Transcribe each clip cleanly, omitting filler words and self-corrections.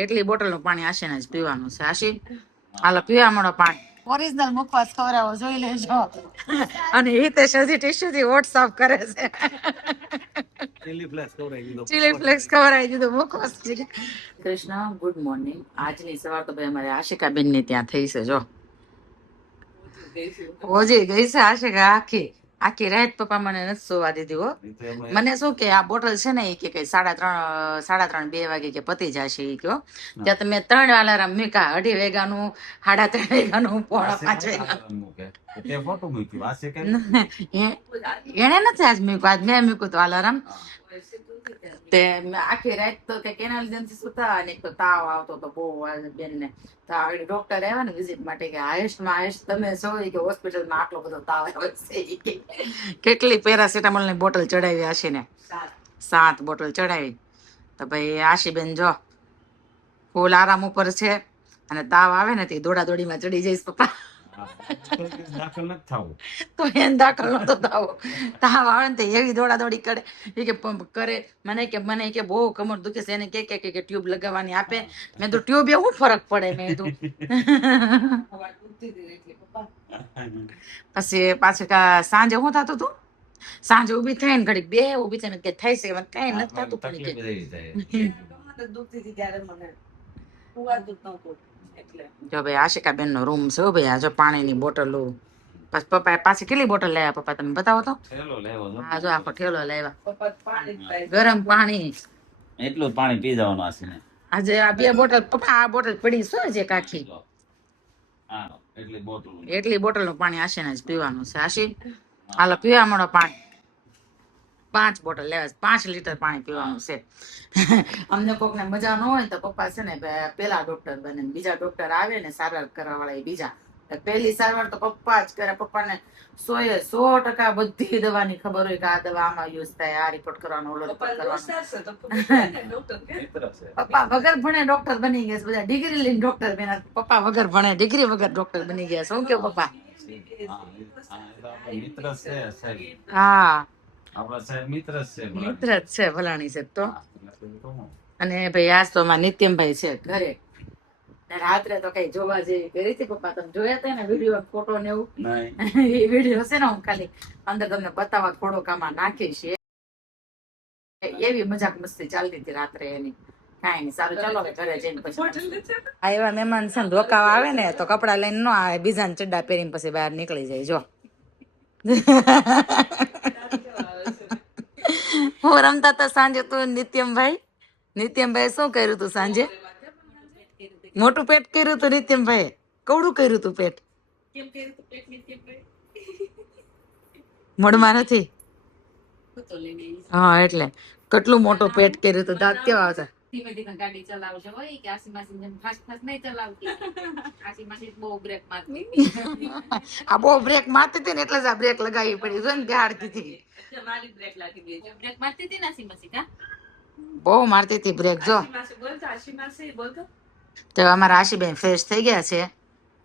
એટલી બોટલનું પાણી આશીને જ પીવાનું છે. આશી હાલો પીવા મળો પાણી. ઓરિજિનલ મુખવાસ ખવડાવો જોઈ લેજો. અને હિતેશ હજી ટીશ્યુ થી હોઠ સાફ કરે છે. ચીલી ફ્લેક્સ ખવડાવી દીધું મુખવાસ. Krishna good morning. આજની સવાર તો ભાઈ અમારે આશિકાબેન ની ત્યાં થઈ છે. જો ઓજી ગઈ છે આશિકા. આખી આખી રાત પપ્પા મને નથી સુવા દીધી હો. મને શું કે આ બોટલ છે ને એ કે 3:30 2 વાગે કે પતી જશે એ કયો. ત્યાં તમે 3 અલાર્મ મૂકા. 2:30 વાગ્યાનું 3:30 વાગ્યાનું 4:30 એને નથી આજ મૂક્યું. આજ મેં મૂક્યું તો અલાર્મ. તે આખી રાત તો કે કેનાલ જનથી સુતા અને એક તો તાવ આવતો તો બહુ બેન ને. તો આગળ ડોક્ટર આવ્યા ને વિઝિટ માટે કે હાઈએસ્ટમાં હાઈએસ્ટ તમે છો કે હોસ્પિટલમાં આટલો બધો તાવ આવ્યો છે. કેટલી પેરાસિટામોલ ની બોટલ ચડાવી આશીને? 7 બોટલ ચડાવી. તો ભાઈ આશીબેન જો ફૂલ આરામ ઉપર છે અને તાવ આવે ને તે દોડા દોડીમાં ચડી જઈશ પપ્પા. તો એને દાખલ નતો થાવો. તાવ આવે ને તો એવી દોડા દોડી કરે કે કરે. મને કે બહુ કમર દુખે છે. એને કે ટ્યુબ લગાવવાની આપે. મેં તો ટ્યુબ એવું ફરક પડે. મેં તો પછી પાછું સાંજે શું થતું હતું. સાંજે ઉભી થાય ને ઘડીક બે ઉભી થઈને કે થાય છે કઈ નથી થતું. જો ભાઈ આશિકાબેન નો રૂમ છે ભાઈ. આ જો પાણીની બોટલો. પછી પપ્પા પાછી કેટલી બોટલ લાવ્યા પપ્પા તમે બતાવો તો. હા જો આખો ઠેલો લાવ્યા ગરમ પાણી. એટલું પાણી પી જવાનું આશીને. આજે આ 2 બોટલ પપ્પા. આ બોટલ પડી શું છે કાકી. એટલી બોટલ નું પાણી આશીને જ પીવાનું છે. આશી હાલો પીવા મળો પાણી. 5 બોટલ લેવા. 5 લીટર પાણી પીવાનું છે. અમને કોક ને મજા ન હોય તો પપ્પા છે ને પેલા ડોક્ટર બને. બીજા ડોક્ટર આવે ને સારવાર કરવા વાળા એ બીજા. પહેલી સારવાર તો પપ્પા જ કરે. પપ્પાને 100% બધી દવાની ખબર હોય કે આ દવા આમાં યુઝ થાય. આ રિપોર્ટ કરવાનો ઓલો રિપોર્ટ કરવાનો. પપ્પા વગર ભણે ડોક્ટર બની ગયા. બધા ડિગ્રી લઈને ડોક્ટર બન્યા. પપ્પા વગર ભણે ડિગ્રી વગર ડોક્ટર બની ગયા. શું કેવું પપ્પા? હા આપણા સાહેબ મિત્ર જ છે ભલાણી સાહેબ તો. અને ભાઈ આજ તો અમારા નિત્યમભાઈ છે ઘરે. રાત્રે તો કઈ જોવા જેવી કરી હતી પપ્પા. તમે જોયા હતા ને વિડીયો ફોટો ને એવું? એ વિડીયો હશે ને હું ખાલી અંદર તમને બતાવવા થોડોક આમાં નાખીશ. એવી મજાક મસ્તી ચાલતી હતી રાત્રે એની. કાંઈ નહીં સારું ચાલો ઘરે જઈને પછી આ એવા મહેમાન છે ને ધોકાવા આવે ને તો કપડા લઈને ન આવે. બીજાને ચડ્ડા પહેરીને પછી બહાર નીકળી જાય. જો હું રમતા હતા સાંજે તું નિત્યમભાઈ. નિત્યમભાઈ શું કર્યું તું સાંજે? મોટું પેટ કર્યું તું નિત્યમભાઈ. કવડું કર્યું તું પેટ? મોઢમાં નથી. હા એટલે કેટલું મોટું પેટ કર્યું તું. દાંત કેવા આવતા. ગાડી ચલાવજો હોય કે આસી માસી જેમ ફાસ્ટ ફાસ્ટ નહીં ચલાવતી. આસી માસી બહુ બ્રેક મારતી. આ બહુ બ્રેક મારતી હતી ને એટલે જ આ બ્રેક લગાવી પડી છે ને ગાડતી હતી. મારી બ્રેક લાગી ગઈ. બ્રેક મારતી હતી ને આસી માસી કા બહુ મારતી હતી બ્રેક. જો તો અમારા આશીબેન ફ્રેશ થઈ ગયા છે.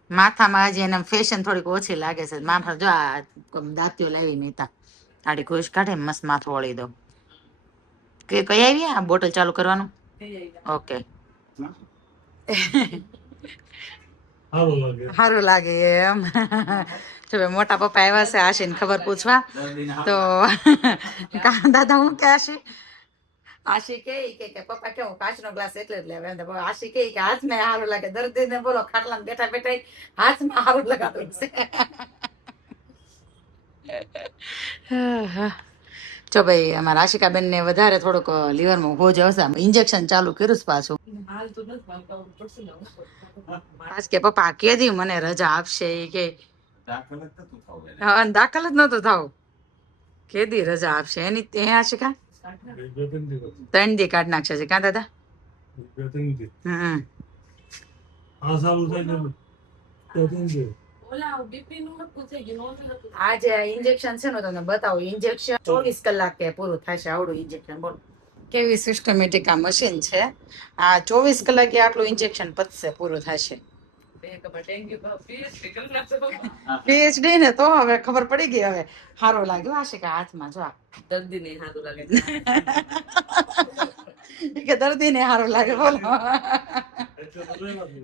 માથામાં હજી એને ફેશન થોડીક ઓછી લાગે છે. માથા જો આ દાંતીઓ લાવી નહીતા આડી ખુશ કાઢે મસ્ત માથું વળી દો. કે કઈ આવી આ બોટલ ચાલુ કરવાનું? ઓકે સારું લાગે એમ. જો મોટા પપ્પા આવ્યા છે આશીને ખબર પૂછવા. તો દાદા હું કે આશી કે પપ્પા કેવું કાચનો ગ્લાસ એટલે જ લેવા. આશી કે હાથમાં સારું લાગે. દર્દીને બોલો ખાટલામાં બેઠા બેઠા હાથમાં સારું લગાવ્યું છે. જો ભાઈ અમારા આશિકાબેન ને વધારે થોડુંક લીવરમાં હોજ આવશે. ઇન્જેક્શન ચાલુ કર્યું પાછું. આજ કે પપ્પા કેદી મને રજા આપશે કે દાખલ જ નતો થવું. કેદી રજા આપશે એની ત્યાં આશિકા? 3 દી કાઢ નાખશે છે કાં દાદા? આ જે ઇન્જેક્શન છે ને તમને બતાવો. ઇન્જેક્શન 24 કલાકે પૂરું થશે. આવડું ઇન્જેક્શન બોલો કેવી સિસ્ટમેટિક આ મશીન છે. આ 24 કલાકે આટલું ઇન્જેક્શન પતશે પૂરું થશે. પીએચડી ને તો હવે ખબર પડી ગઈ. હવે સારું લાગ્યું આશિકા હાથમાં. જો દર્દી ને સારું લાગે. કે દર્દીને સારું લાગે બોલો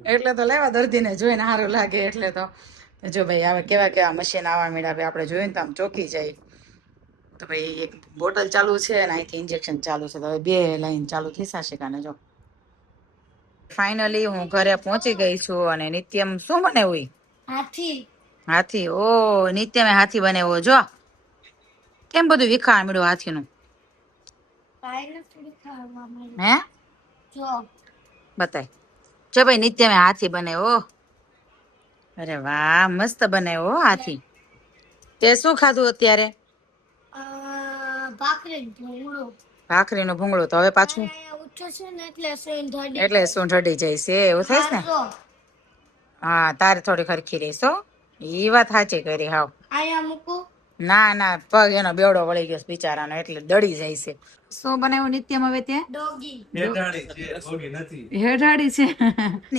એટલે તો લેવા દર્દીને જોઈને સારું લાગે એટલે તો જો ભાઈ હવે કેવા કેવા મશીન આવવા મળ્યા ભાઈ આપણે જોઈને તો આમ ચોકી જાય તો ભાઈ એક બોટલ ચાલુ છે અને અહીંથી ઇન્જેક્શન ચાલુ છે તો હવે બે લાઈન ચાલુ થઈ જશે કાને જો ફાઇનલી હું ઘરે પહોંચી ગઈ છું અને નિત્યમ શું બનાવ્યું હાથી હાથી ઓ નિત્યમે હાથી બનાવ્યો જો કેમ બધું વિખાણ મળ્યું હાથીનું પાયને થોડી ખાવા મળી હે જો બતાય જો ભાઈ નિત્યમે હાથી બનાવ્યો અરે વાહ મસ્ત બનાવ્યો હો હાથી તે શું ખાધું અત્યારે ભાખરી ઢોળો ભાખરીનો ભૂંગળો તો હવે પાછું ઉઠે છે ને એટલે સેન ઢળી એટલે શું ઢળી જાય છે એવું થાય ને હા તારે થોડી ખરખી રહીશ હો ઈ વાત સાચી કરી હાવ આયા મૂકો ના ના પગ એનો બેવડો વળી ગયો છે બિચારાનો એટલે દડી જાય છે શું બનાવ્યું નિત્યમ હવે ત્યાં ડોગી હેઠાડી છે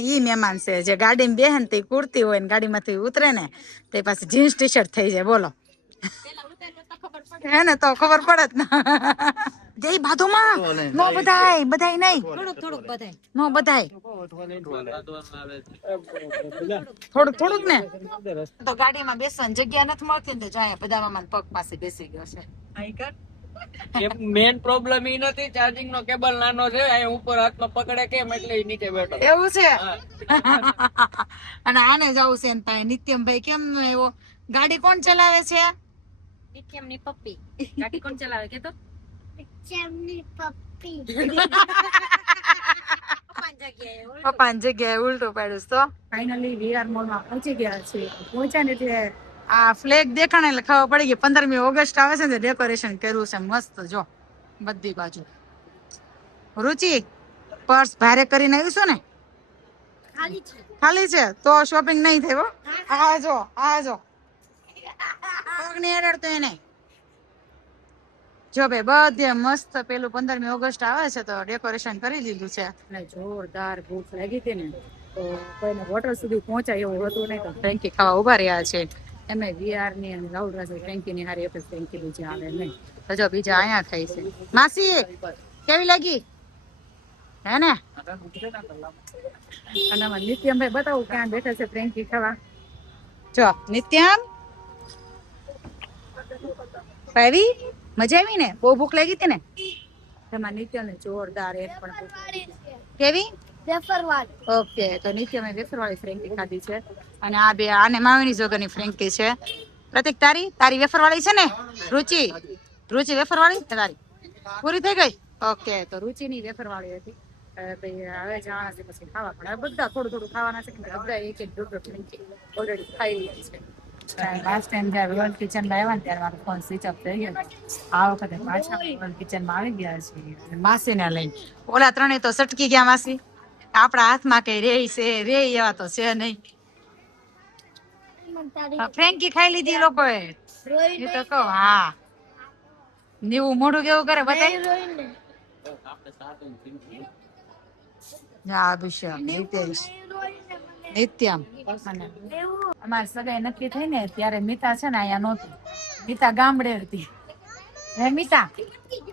ઈ મહેમાન છે જે ગાડીમાં બેહે ને તે કુર્તી હોય ને ગાડીમાંથી ઉતરે ને તે પાછી જીન્સ ટી શર્ટ થઈ જાય બોલો હે ને તો ખબર પડે જ ને જય બાધુમાં નો બધાય બધાય નહીં થોડુંક બધાય નો બધાય થોડુંક ને તો ગાડીમાં બેસવાની જગ્યા નથી મળતી ને તો જો અહીંયા બધામાં પગ પાસે બેસી ગયો છે મેન પ્રોબ્લેમ ઈ નથી ચાર્જિંગ નો કેબલ નાનો છે અહીં ઉપર હાથમાં પકડે કેમ એટલે ઈ નીચે બેઠો એવું છે અને આને જવું છે ને તાય નિત્યમભાઈ કેમ નો એવો ગાડી કોણ ચલાવે છે નિત્યમની પપ્પી ગાડી કોણ ચલાવે કે તો નિત્યમની પપ્પી પપ્પાની જગ્યાએ ઉલટું પાડ્યું તો ફાઇનલી વીઆર મોલ માં પહોંચી ગયા છે પહોંચ્યા ને એટલે આ ફ્લેગ દેખાણે એટલે ખબર પડી ગઈ 15મી ઓગસ્ટ આવે છે ને ડેકોરેશન કર્યું છે મસ્ત જો બધી બાજુ રુચિ પર્સ ભારે કરીને આવ્યું છો ને ખાલી છે ખાલી છે તો શોપિંગ નહીં થઈ હો આ જો પગ નહીં અડાડતો એને જો ભાઈ બધે મસ્ત પેલું 15મી ઓગસ્ટ આવે છે તો ડેકોરેશન કરી દીધું છે અને જોરદાર ભૂખ લાગી હતી ને તો કોઈને હોટલ સુધી પહોંચાય એવું હતું નહીં તો ફ્રેન્કી ખાવા ઉભા રહ્યા છે એમને વીઆર ની અને રાહુલ રાજા ફ્રેન્કી ની હારી એક ફ્રેન્કી બીજી આવે નહીં તો જો બીજા અહીંયા ખાઈ છે માસી કેવી લાગી હે ને અને આમાં નિત્યમભાઈ બતાવું ક્યાં બેઠા છે ફ્રેન્કી ખાવા જો નિત્યમ ભાવી મજા આવી ને બહુ ભૂખ લાગી હતી ને એમાં નિત્યને જોરદાર એક પણ ભૂખ કેવી વેફરવાળી ઓકે તો નિત્યમે વેફર વાળી ફ્રેન્કી ખાધી છે અને આ બે આને માવીની જોગરની ફ્રેન્કી છે પ્રતિક તારી વેફર વાળી છે ને રુચિ વેફર વાળી તારી પૂરી થઈ ગઈ ઓકે તો રુચિની વેફર વાળી હતી ભાઈ હવે જવાના છે પછી ખાવા પણ હવે બધા થોડું ખાવાના છે કે બધા એક દોઢ ફ્રેન્કી ઓલરેડી ખાઈ લીધી છે લાસ્ટ ટાઈમ જ્યારે વર્લ્ડ કિચનમાં આવ્યા ને ત્યારે મારો ફોન સ્વિચ ઓફ થઈ ગયો આ વખતે પાછા વર્લ્ડ કિચનમાં આવી ગયા છે માસીને લઈને ઓલા ત્રણેય તો સટકી ગયા માસી આપણા હાથમાં કઈ રે એવા તો છે નહીં ફ્રેન્કી ખાઈ લીધી લોકોએ એ તો કહું હા નીવું મોઢું કેવું કરે બતાય હા અભિષેક નિત્યમ અમારી સગાઈ નક્કી થઈ ને ત્યારે મીતા છે ને અહીંયા નહોતી મીતા ગામડે હતી હે મીતા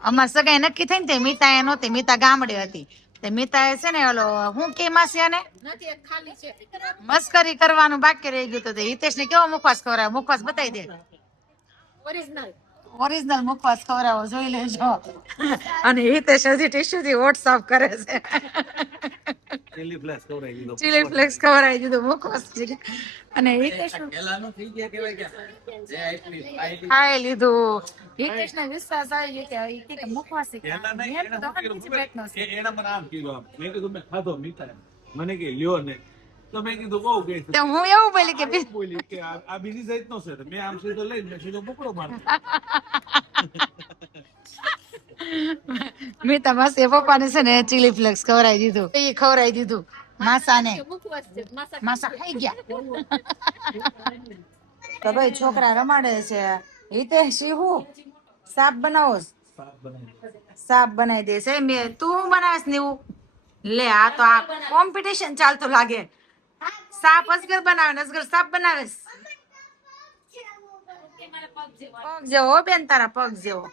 અમાર સગાઈ નક્કી થઈ ને તે મીતા અહીંયા નહોતી મીતા ગામડે હતી તે મીતા છે ને ઓલો હું કે માસિયાને મસ્કરી કરવાનું બાકી રહી ગયું તો હિતેશ ને કેવો મુખવાસ ખવડાવ્યો મુખવાસ બતાવી દે ઓરિજિનલ મુખવાસ ખવડાવો જોઈ લેજો અને હિતેશ હજી ટીશ્યુ થી હોટ સાફ કરે છે ચીલી ફ્લેક્સ ખવડાવી દીધું મુખવાસ અને હિતેશ ખાઈ લીધું હિતેશ ને વિશ્વાસ આવી ગયો કે મુખવાસ મને કે લ્યો ને તો મેં કીધું બહુ કે હું એવું બોલી કે બોલી કે આ બીજી સાઈડ નો છે મેં આમ સીધો લઈને મેં સીધો મોકળો માર્યો મીતા માસી પપ્પાને છે ને ચીલી ફ્લેક્સ ખવડાવી દીધું એ ખવડાવી દીધું માસાને માસા ખાઈ ગયા તો ભાઈ છોકરા રમાડે છે હિતેશ હું સાપ બનાવો સાપ બનાવી દે છે મેં તું બનાવીશ ને એવું લે આ તો આ કોમ્પિટિશન ચાલતું લાગે સાપ અસગર બનાવે અસગર સાપ બનાવે પગ જેવો બેન તારા પગ જેવો